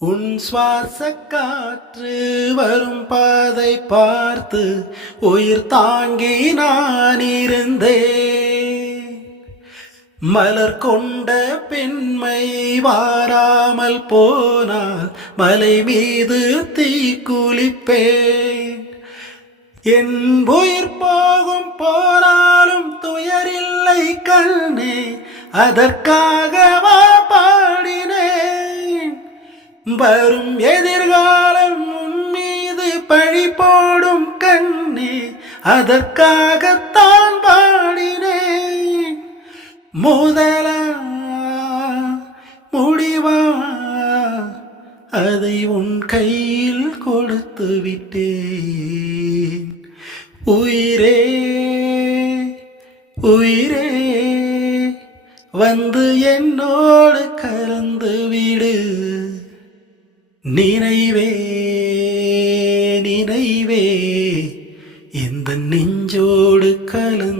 உன் சுவாச காற்று வரும் பாதை பார்த்து உயிர் தாங்கி நான் இருந்தேன். மலர் கொண்ட பெண்மை வாராமல் போனால் மலை மீது தீ குளிப்பேன். என் உயிர் போகும் போனாலும் துயரில்லை கண்ணே, அதற்காகவா பாடினேன். வரும் எதிர்காலம் உன் மீது பழி போடும் கண்ணே, அதற்காகத்தான் பாடினேன். முதலா முடிவா அதை உன் கையில் கொடுத்து விட்டேன். உயிரே உயிரே வந்து என்னோடு கலந்து விடு. நினைவே நினைவே இந்த நெஞ்சோடு கலந்து